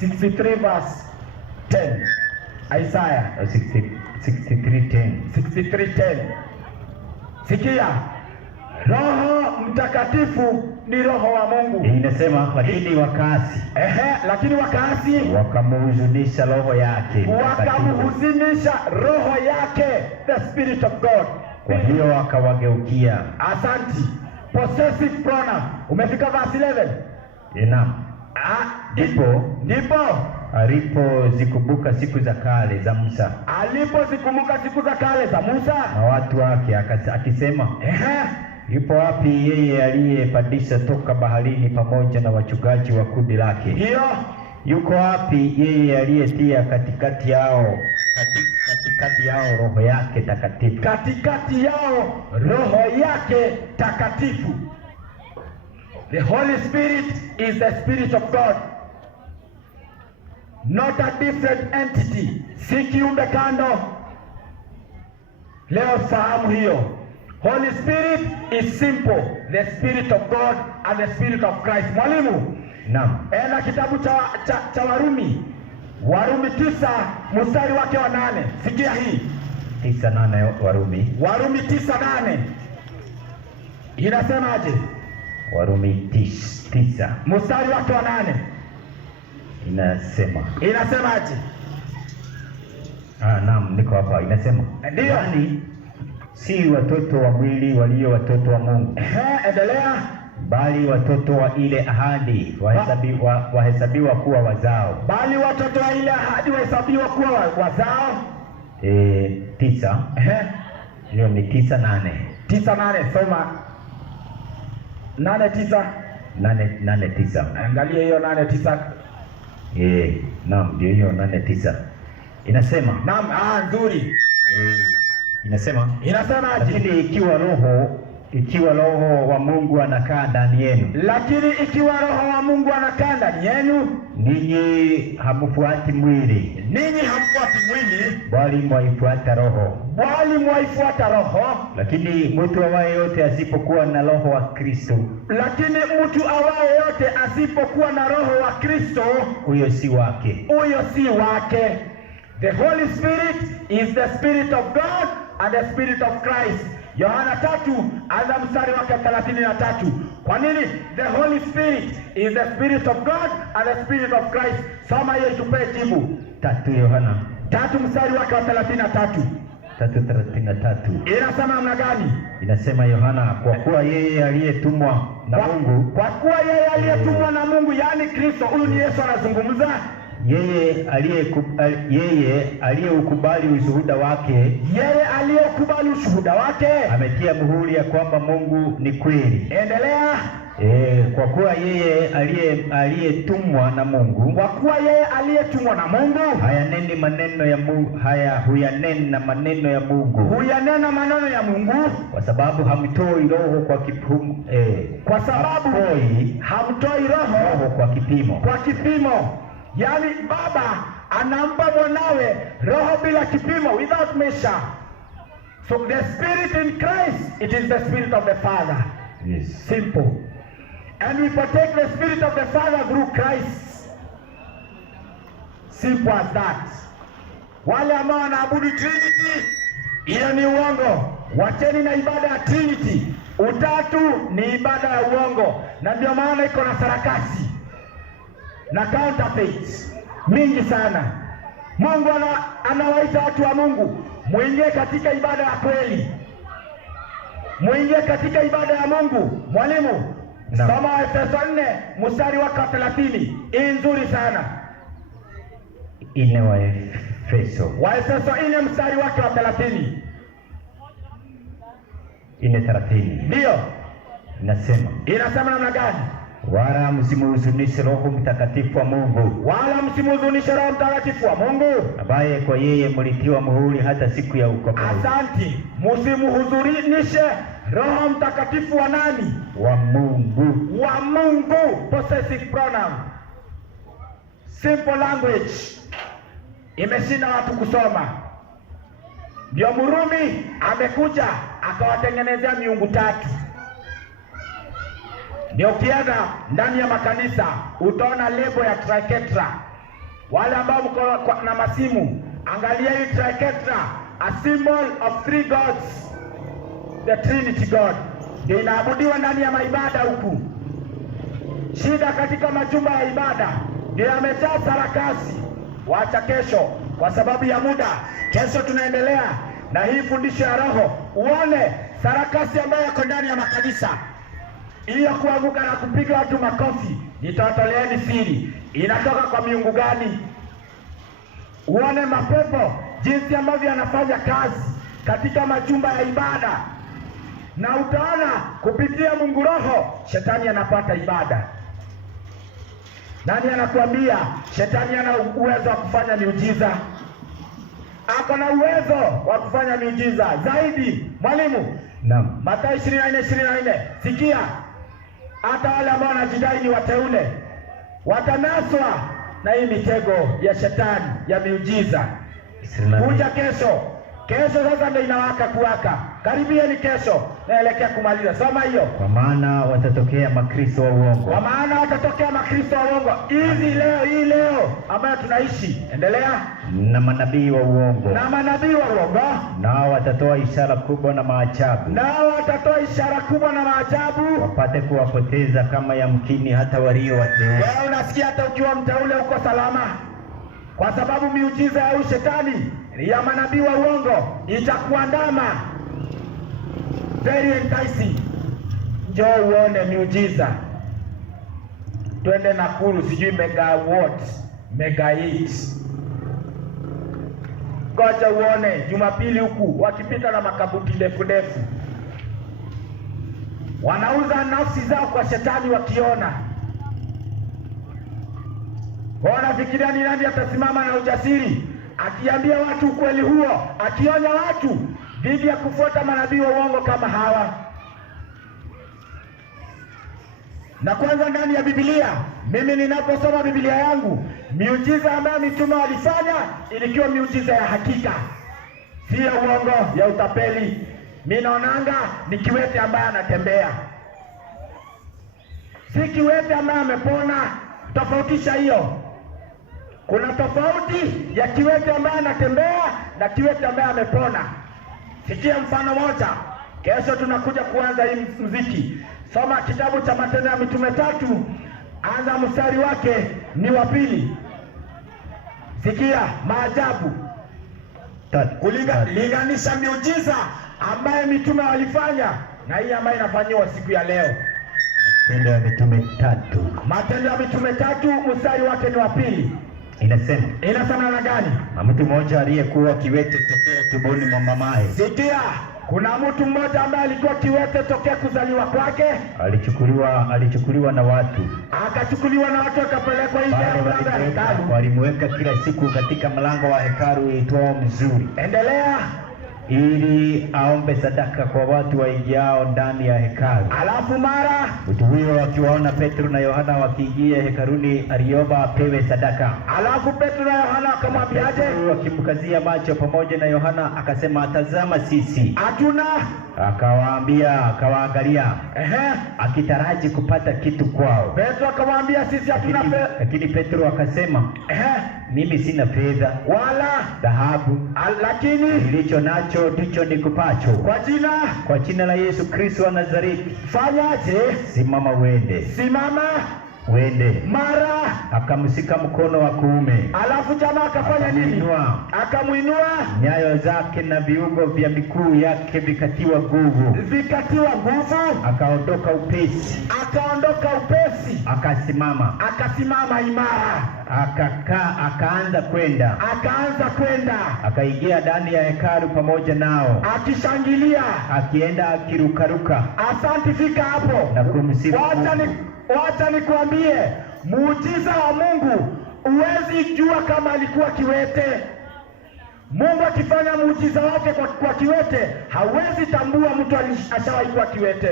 63 verse 10. Isaiah 63:10. Sikia, Roho Mtakatifu ni roho wa Mungu. Inasema lakini wakaasi. Wakamuhuzunisha roho yake. The Spirit of God. Kwa hiyo akawageukia. Asanti. Possessive pronoun. Umefika verse 11. Naam. Ndipo alipozikumbuka siku za kale za Musa. Na watu wake akisema, yupo wapi yeye aliyepandisha toka baharini pamoja na wachungaji wa kundi lake? Ndio. Yuko wapi yeye aliyetia katikati yao roho yake takatifu? The Holy Spirit is the Spirit of God. Not a different entity. Si kiumbe kando. Leo fahamu hiyo. Holy Spirit is simple. The Spirit of God and the Spirit of Christ. Mwalimu. Naam. Ena kitabu cha Warumi 9 mstari wake wa 8. Sikia hii. 9:8 Warumi. Warumi 9:8. Inasemaje? Warumi 9 mstari wake wa 8. Inasemaje? Naam, niko hapa. Inasema ndio. si watoto wa mwili walio watoto wa Mungu, Endelea. bali watoto wa ile ahadi wahesabiwa kuwa wazao. Bali watoto wa ile ahadi wahesabiwa kuwa wazao. 9. Hiyo ni 9:8. 9:8, soma. 8:9. 8:9. Angalia hiyo 8:9. Naam, ndio hiyo 8:9. Inasema, naam, nzuri. Inasema aje? Lakini ikiwa roho wa Mungu anakaa ndani yenu. Lakini ikiwa roho wa Mungu anakaa ndani yenu, ninyi hamfuati mwili. Ninyi hamfuati mwili, bali mwaifuata roho. Bali mwaifuata roho. Lakini mtu awaye yote asipokuwa na roho wa Kristo. Lakini mtu awaye yote asipokuwa na roho wa Kristo, huyo si wake. Huyo si wake. The Holy Spirit is the Spirit of God and the Spirit of Christ. Yohana 3 anza mstari wake 33. Kwa nini? The Holy Spirit is the Spirit of God and the Spirit of Christ. Soma hiyo tupe jibu. 3 Yohana 3 mstari wake 33. 3:33. Inasema namna gani? Inasema Yohana, kwa kuwa yeye aliyetumwa na Mungu. Kwa kuwa yeye aliyetumwa na Mungu, yani Kristo, huyu ni Yesu anazungumza. Yeye aliyeukubali ushuhuda wake. Yeye aliyekubali ushuhuda wake ametia muhuri ya kwamba Mungu ni kweli. Endelea. Kwa kuwa yeye aliyetumwa na Mungu. Kwa kuwa yeye aliyetumwa na Mungu hayaneni maneno ya Mungu, huyanena maneno ya Mungu. Huyanena maneno ya Mungu, kwa sababu hamtoi roho kwa kipimo. Kwa sababu hamtoi roho kwa kipimo. Kwa kipimo. Yani Baba anampa mwanawe roho bila kipimo, without measure. So the Spirit in Christ, it is the Spirit of the Father. Yes. Simple. And we partake the Spirit of the Father through Christ. Simple as that. Wale ambao wanaabudu Trinity, hiyo ni uongo. Wacheni na ibada ya Trinity. Utatu ni ibada ya uongo, na ndio maana iko na sarakasi na counterfeit mingi sana. Mungu anawaita watu wa Mungu, muingie katika ibada ya kweli, muingie katika ibada ya Mungu. Mwalimu, soma Waefeso 4 mstari wa 30. Hii nzuri sana. Waefeso 4 mstari wake wa 30. 4:30. Ndio. Inasema namna gani? Wala msimhuzunishe Roho Mtakatifu wa Mungu. Wala msimhuzunishe Roho Mtakatifu wa Mungu, ambaye kwa yeye mlitiwa muhuri hata siku ya ukombozi. Asante. Msimhuzunishe Roho Mtakatifu wa nani? Wa Mungu. Wa Mungu. Possessive pronoun. Simple language. Imeshinda watu kusoma. Ndio Murumi amekuja akawatengenezea miungu 3. Ndio ukienda ndani ya makanisa utaona lebo ya Triketra. Wale ambao mko na masimu, angalia hii Triketra, a symbol of 3 gods, the Trinity God. Ndio inaabudiwa ndani ya maibada huku. Shida katika majumba ya ibada ndio yamejaa sarakasi. Wacha kesho kwa sababu ya muda. Kesho tunaendelea na hii fundisho ya roho, uone sarakasi ambayo yako ndani ya makanisa. Hiyo kuanguka na kupiga watu makofi, nitawatoleeni siri. Inatoka kwa miungu gani? Uone mapepo jinsi ambavyo yanafanya kazi katika majumba ya ibada, na utaona kupitia Mungu Roho shetani anapata ibada. Nani anakuambia shetani ana uwezo wa kufanya miujiza? Ako na uwezo wa kufanya miujiza zaidi. Mwalimu, naam, Mathayo 24:24. Sikia, hata wale ambao wanajidai ni wateule watanaswa na hii mitego ya shetani ya miujiza. Kuja kesho. Kesho sasa ndio inawaka kuwaka. Karibieni kesho, naelekea kumaliza. Soma hiyo. Kwa maana watatokea makristo wa uongo. Kwa maana watatokea makristo wa uongo. Hii leo ambayo tunaishi. Endelea. Na manabii wa uongo. Na manabii wa uongo. Nao watatoa ishara kubwa na maajabu. Nao watatoa ishara kubwa na maajabu, wapate kuwapoteza kama yamkini hata walio wateule. Wewe unasikia hata ukiwa mteule uko salama, kwa sababu miujiza ya shetani ya manabii wa uongo itakuandama. very enticing. Njoo uone miujiza. Twende Nakuru, sijui mega what, mega hit. Ngoja uone Jumapili huku wakipita na makabuti ndefu ndefu, wanauza nafsi zao kwa shetani wakiona. Wanafikiria ni nani atasimama na ujasiri akiambia watu ukweli huo, akionya watu dhidi ya kufuata manabii wa uongo kama hawa. Na kwanza ndani ya Biblia, mimi ninaposoma Biblia yangu, miujiza ambayo mitume walifanya ilikuwa miujiza ya hakika, si ya uongo, ya utapeli. Mimi naonanga ni kiwete ambaye anatembea, si kiwete ambaye amepona. Tofautisha hiyo. Kuna tofauti ya kiwete ambaye anatembea na kiwete ambaye amepona. Sikia mfano moja. Kesho tunakuja kuanza hii muziki. Soma kitabu cha Matendo ya Mitume 3, anza mstari wake ni wa 2. Sikia maajabu. Linganisha miujiza ambaye mitume walifanya na hii ambayo inafanywa siku ya leo. Matendo ya Mitume 3. Matendo ya Mitume 3 mstari wake ni wa 2. Inasema namna gani? Mtu mmoja aliyekuwa kiwete tokea tumboni mwa mamaye. Sikia, kuna mtu mmoja ambaye alikuwa kiwete tokea kuzaliwa kwake. Alichukuliwa na watu. Akachukuliwa na watu akapelekwa nje ya mlango wa hekalu. Walimweka kila siku katika mlango wa hekalu uitwao Mzuri. Endelea. Ili aombe sadaka kwa watu waingiao ndani ya hekalu. Alafu mara mtu huyo akiwaona Petro na Yohana wakiingia hekaluni, aliomba apewe sadaka. Alafu Petro na Yohana akamwambiaje? Akimkazia macho pamoja na Yohana akasema, tazama sisi. Hatuna. Akawaangalia. Akitaraji kupata kitu kwao. Petro akamwambia, sisi hatuna fedha. Lakini Petro akasema, mimi sina fedha wala dhahabu, lakini nilicho nacho ndicho nikupacho. Kwa jina la Yesu Kristo wa Nazareti, fanyaje? Simama uende. Simama uende. Mara akamshika mkono wa kuume. Alafu jamaa akafanya nini? Akamuinua. Nyayo zake na viungo vya miguu yake vikatiwa nguvu. Akaondoka upesi. Akasimama imara. Akaanza kwenda. Akaingia ndani ya hekalu pamoja nao, akishangilia, akienda akirukaruka. Asante, fika hapo na kumsifu. Wacha nikwambie, muujiza wa Mungu huwezi jua kama alikuwa kiwete. Mungu akifanya muujiza wake kwa kiwete, hawezi tambua mtu ashawahi kuwa kiwete.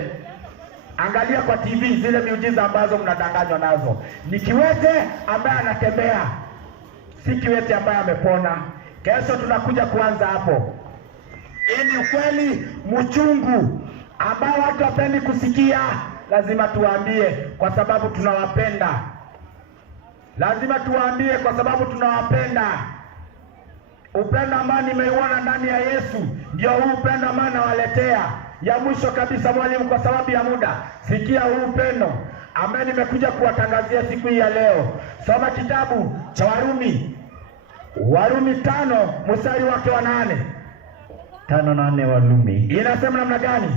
Angalia kwa TV zile miujiza ambazo mnadanganywa nazo. Ni kiwete ambaye anatembea, si kiwete ambaye amepona. Kesho tunakuja kuanza hapo. Hii ni ukweli mchungu ambao watu wapendi kusikia. Lazima tuwaambie kwa sababu tunawapenda. Upendo ambao nimeuona ndani ya Yesu ndio huu upendo ambao nawaletea. Ya mwisho kabisa mwalimu, kwa sababu ya muda, sikia huu upendo ambaye nimekuja kuwatangazia siku hii ya leo. Soma kitabu cha Warumi 5 mstari wake wa 8. 5:8 Warumi. Inasema namna gani?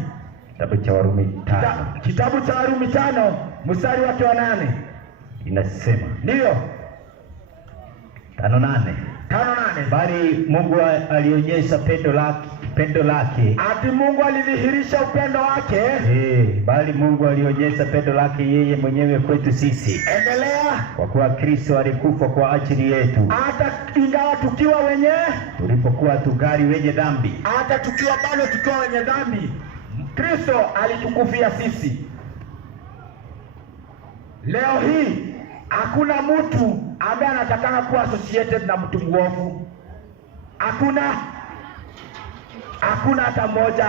Kitabu cha Warumi 5. Kitabu cha Warumi 5 mstari wake wa 8. Inasema. Ndio. 5:8. Bali Mungu alionyesha pendo lake. Ati Mungu alidhihirisha upendo wake. Bali Mungu alionyesha pendo lake yeye mwenyewe kwetu sisi. Endelea. Kwa kuwa Kristo alikufa kwa ajili yetu. Hata ingawa tulipokuwa tungali wenye dhambi. Hata tukiwa wenye dhambi, Kristo alitukufia sisi. Leo hii hakuna mtu ambaye anatakana kuwa associated na mtu mwovu. Hakuna hata mmoja.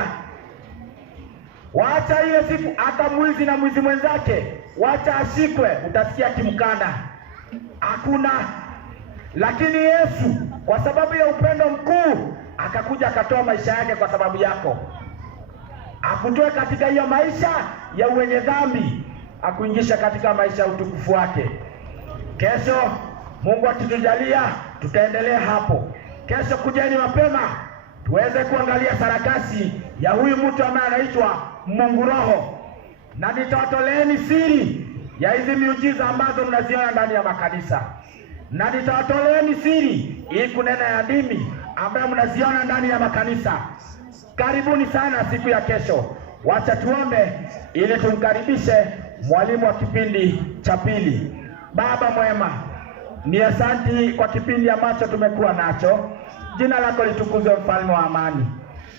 Wacha hiyo siku, hata mwizi na mwizi mwenzake, wacha ashikwe, utasikia kimkana. Hakuna. Lakini Yesu kwa sababu ya upendo mkuu akakuja akatoa maisha yake kwa sababu yako. Akutoe katika hiyo maisha ya wenye dhambi, akuingisha katika maisha ya utukufu wake. Kesho Mungu akitujalia tutaendelea hapo. Kesho kujeni mapema tuweze kuangalia sarakasi ya huyu mtu ambaye anaitwa Mungu Roho, na nitawatoleeni siri ya hizi miujiza ambazo mnaziona ndani ya makanisa, na nitawatoleeni siri hii kunena ya ndimi ambayo mnaziona ndani ya makanisa. Karibuni sana siku ya kesho. Wacha tuombe ili tumkaribishe mwalimu wa kipindi cha pili. Baba mwema, ni asanti kwa kipindi ambacho tumekuwa nacho. Jina lako litukuzwe, mfalme wa amani.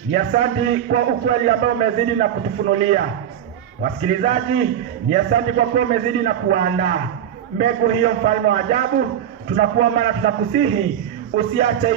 Ni asanti kwa ukweli ambao umezidi na kutufunulia. Wasikilizaji, ni asanti kwa kuwa umezidi na kuandaa mbegu hiyo, mfalme wa ajabu. Tunakuomba na tunakusihi usiache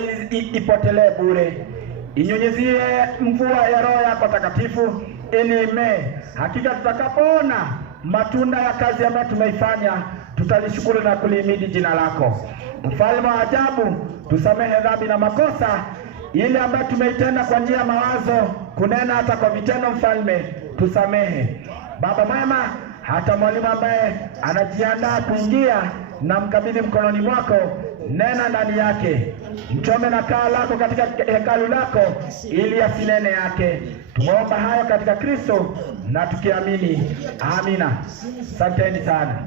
ipotelee bure. Inyunyizie mvua ya Roho yako takatifu ili imee. Hakika tutakapoona matunda ya kazi ambayo tumeifanya, tutalishukuru na kulihimidi jina lako. Mfalme wa ajabu, tusamehe dhambi na makosa ile ambayo tumeitenda kwa njia ya mawazo, kunena, hata kwa vitendo. Mfalme, tusamehe. Baba mwema, hata mwalimu ambaye anajiandaa kuingia, na mkabidhi mkononi mwako. Nena ndani yake, mchome na kaa lako katika hekalu lako, ili asinene yake. Tumeomba hayo katika Kristo na tukiamini, amina. Asanteni sana.